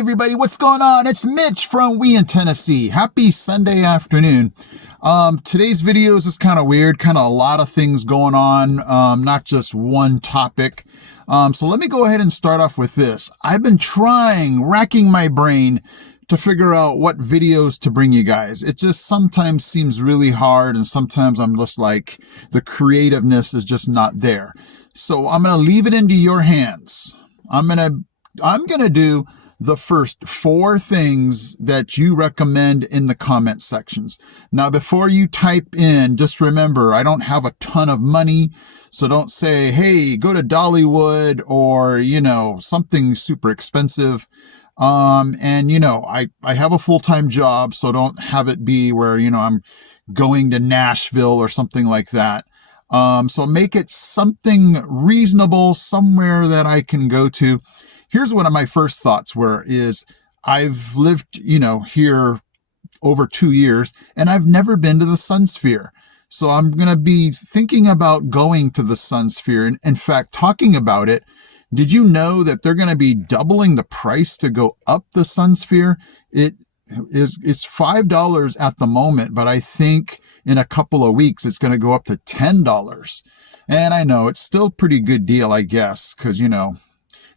everybody, what's going on? It's Mitch from We in Tennessee. Happy Sunday afternoon. Today's video is just kind of weird, kind of a lot of things going on, not just one topic. So let me go ahead and start off with this. I've been racking my brain to figure out what videos to bring you guys. It just sometimes seems really hard, and sometimes I'm just like, the creativeness is just not there. So I'm going to leave it into your hands. I'm going to do the first 4 things that you recommend in the comment sections. Now, before you type in, just remember, I don't have a ton of money, so don't say, hey, go to Dollywood or, something super expensive. I have a full-time job, so don't have it be where, I'm going to Nashville or something like that. So make it something reasonable, somewhere that I can go to. Here's one of my first thoughts is I've lived, here over 2 years, and I've never been to the Sun Sphere. So I'm going to be thinking about going to the Sun Sphere. And in fact, talking about it, did you know that they're going to be doubling the price to go up the Sun Sphere? It's $5 at the moment, but I think in a couple of weeks, it's going to go up to $10. And I know it's still a pretty good deal, I guess, because,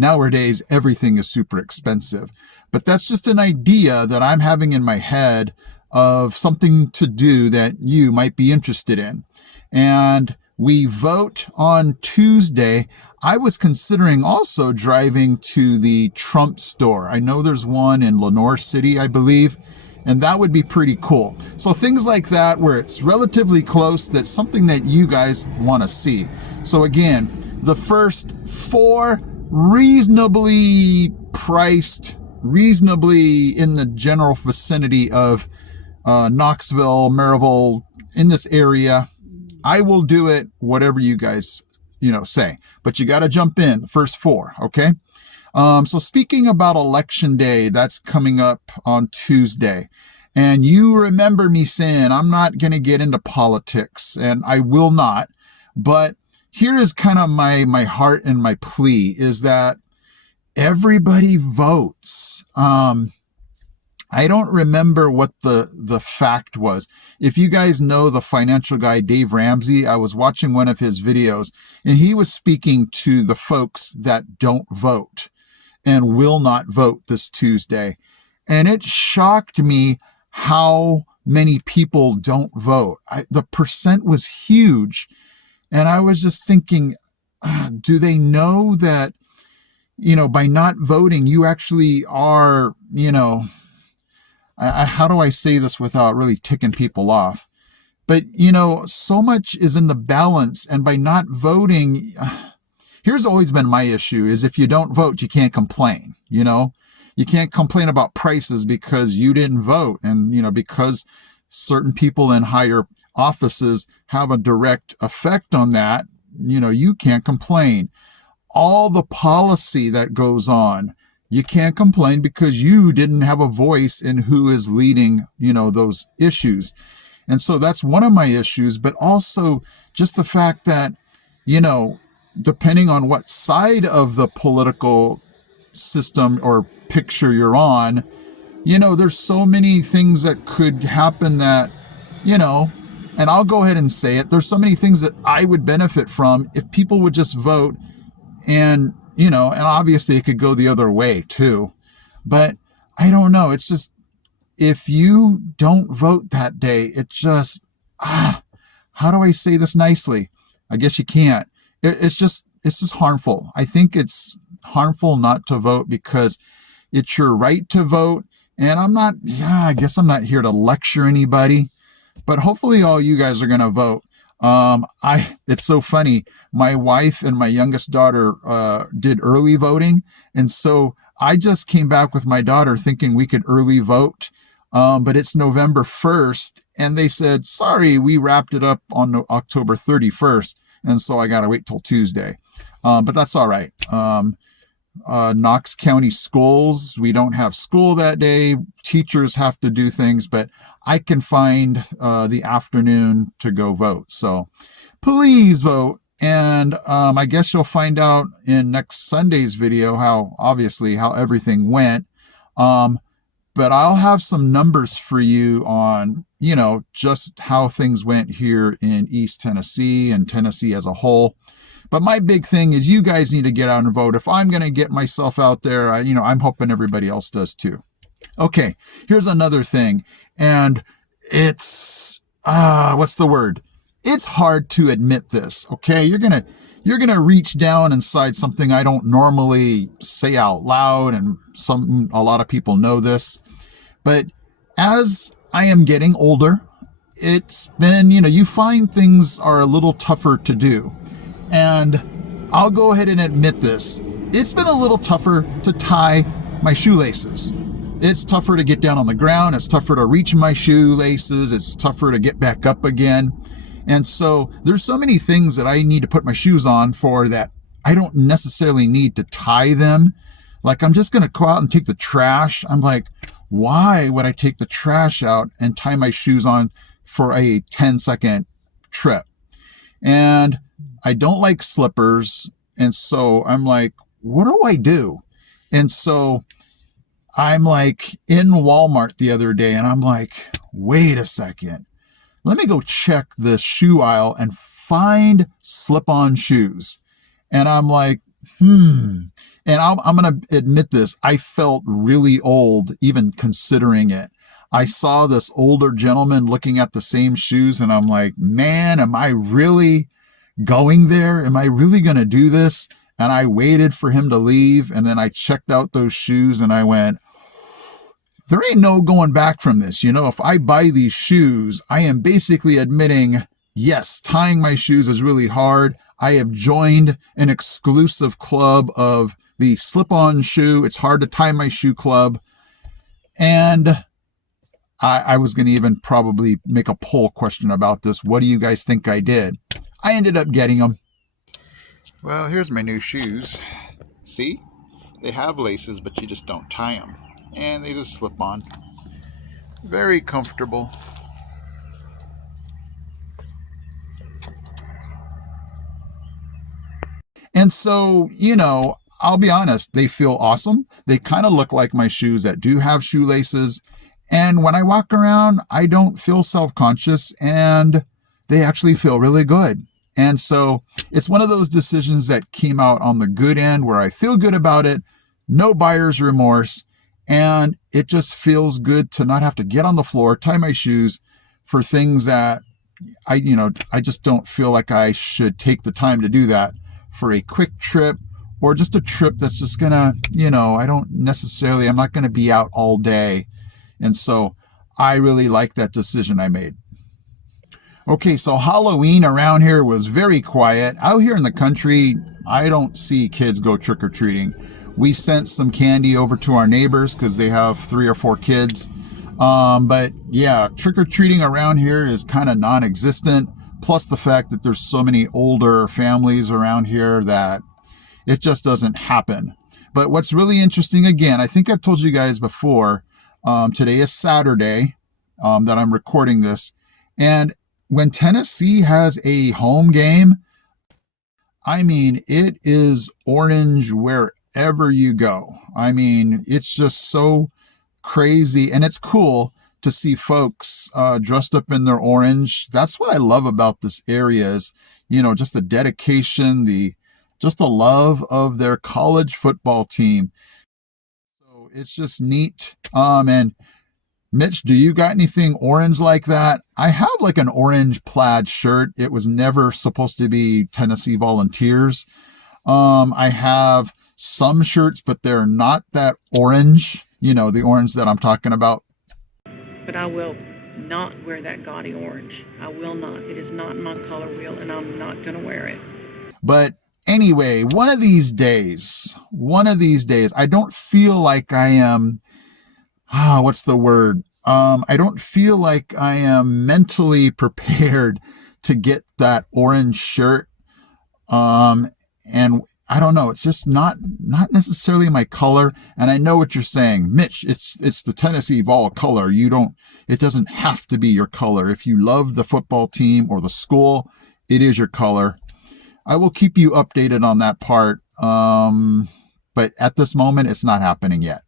nowadays, everything is super expensive. But that's just an idea that I'm having in my head of something to do that you might be interested in. And we vote on Tuesday. I was considering also driving to the Trump store. I know there's one in Lenore City, I believe, and that would be pretty cool. So things like that, where it's relatively close, that's something that you guys want to see. So again, the first 4 reasonably priced, reasonably in the general vicinity of Knoxville, Maryville, in this area. I will do it, whatever you guys, say. But you got to jump in, the first 4, okay? So speaking about Election Day, that's coming up on Tuesday. And you remember me saying I'm not going to get into politics, and I will not. But here is kind of my heart and my plea is that everybody votes. I don't remember what the fact was. If you guys know the financial guy, Dave Ramsey, I was watching one of his videos, and he was speaking to the folks that don't vote and will not vote this Tuesday. And it shocked me how many people don't vote. The percent was huge. And I was just thinking, do they know that, by not voting, you actually are, how do I say this without really ticking people off? But, so much is in the balance. And by not voting, here's always been my issue is if you don't vote, you can't complain, You can't complain about prices because you didn't vote. And, because certain people in higher offices have a direct effect on that, you can't complain. All the policy that goes on, you can't complain because you didn't have a voice in who is leading, those issues. And so that's one of my issues, but also just the fact that, depending on what side of the political system or picture you're on, there's so many things that could happen that, and I'll go ahead and say it, there's so many things that I would benefit from if people would just vote. And, and obviously it could go the other way too. But I don't know. It's just, if you don't vote that day, it just, how do I say this nicely? I guess you can't. It's just harmful. I think it's harmful not to vote because it's your right to vote. And I guess I'm not here to lecture anybody, but hopefully all you guys are going to vote. It's so funny. My wife and my youngest daughter, did early voting. And so I just came back with my daughter thinking we could early vote. But it's November 1st. And they said, sorry, we wrapped it up on October 31st. And so I got to wait till Tuesday. But that's all right. Knox County schools, we don't have school that day. Teachers have to do things, but I can find the afternoon to go vote. So please vote. And I guess you'll find out in next Sunday's video how everything went. But I'll have some numbers for you on, just how things went here in East Tennessee and Tennessee as a whole. But my big thing is you guys need to get out and vote. If I'm going to get myself out there, I'm hoping everybody else does too. Okay, here's another thing. And it's, what's the word? It's hard to admit this, okay? You're going to reach down inside something I don't normally say out loud, and a lot of people know this. But as I am getting older, it's been, you find things are a little tougher to do. And I'll go ahead and admit this. It's been a little tougher to tie my shoelaces. It's tougher to get down on the ground. It's tougher to reach my shoelaces. It's tougher to get back up again. And so there's so many things that I need to put my shoes on for that I don't necessarily need to tie them. Like, I'm just going to go out and take the trash. I'm like, why would I take the trash out and tie my shoes on for a 10-second trip? And I don't like slippers. And so I'm like, what do I do? And so I'm like in Walmart the other day, and I'm like, wait a second. Let me go check the shoe aisle and find slip-on shoes. And I'm like, And I'm going to admit this. I felt really old even considering it. I saw this older gentleman looking at the same shoes, and I'm like, man, am I really going there? Am I really going to do this? And I waited for him to leave, and then I checked out those shoes, and I went, there ain't no going back from this. If I buy these shoes, I am basically admitting, yes, tying my shoes is really hard. I have joined an exclusive club of the slip-on shoe. It's hard to tie my shoe club. And I was going to even probably make a poll question about this. What do you guys think I did? I ended up getting them. Well, here's my new shoes. See? They have laces, but you just don't tie them. And they just slip on. Very comfortable. And so, I'll be honest, they feel awesome. They kind of look like my shoes that do have shoelaces. And when I walk around, I don't feel self-conscious, and they actually feel really good. And so it's one of those decisions that came out on the good end where I feel good about it, no buyer's remorse, and it just feels good to not have to get on the floor, tie my shoes for things that I just don't feel like I should take the time to do that for a quick trip, or just a trip that's just gonna, I'm not gonna be out all day. And so I really like that decision I made. Okay, so Halloween around here was very quiet. Out here in the country, I don't see kids go trick-or-treating. We sent some candy over to our neighbors because they have 3 or 4 kids. But yeah, trick-or-treating around here is kind of non-existent. Plus the fact that there's so many older families around here that it just doesn't happen. But what's really interesting, again, I think I've told you guys before, today is Saturday that I'm recording this. And when Tennessee has a home game, it is orange wherever you go. It's just so crazy, and it's cool to see folks dressed up in their orange. That's what I love about this area is, just the dedication, just the love of their college football team. So it's just neat. And Mitch, do you got anything orange like that? I have like an orange plaid shirt. It was never supposed to be Tennessee Volunteers. I have some shirts, but they're not that orange, the orange that I'm talking about. But I will not wear that gaudy orange. I will not. It is not my color wheel, and I'm not going to wear it. But anyway, one of these days, I don't feel like I am, what's the word? I don't feel like I am mentally prepared to get that orange shirt. And I don't know, it's just not necessarily my color. And I know what you're saying, Mitch, it's the Tennessee Vol color. It doesn't have to be your color. If you love the football team or the school, it is your color. I will keep you updated on that part. But at this moment, it's not happening yet.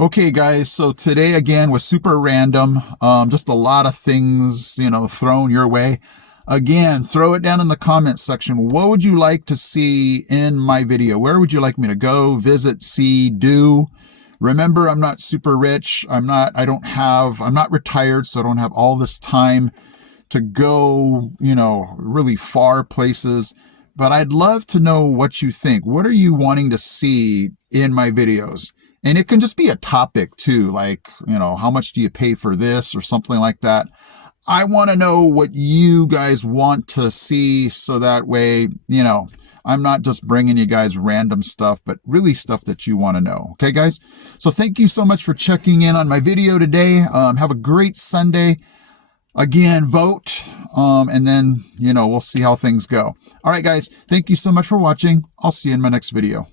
Okay, guys, so today again was super random. Just a lot of things, thrown your way. Again, throw it down in the comments section. What would you like to see in my video? Where would you like me to go, visit, see, do? Remember, I'm not super rich. I'm not retired, so I don't have all this time to go, really far places. But I'd love to know what you think. What are you wanting to see in my videos? And it can just be a topic too, like, how much do you pay for this or something like that. I want to know what you guys want to see so that way, I'm not just bringing you guys random stuff, but really stuff that you want to know. Okay, guys? So thank you so much for checking in on my video today. Have a great Sunday. Again, vote, and then, we'll see how things go. All right, guys, thank you so much for watching. I'll see you in my next video.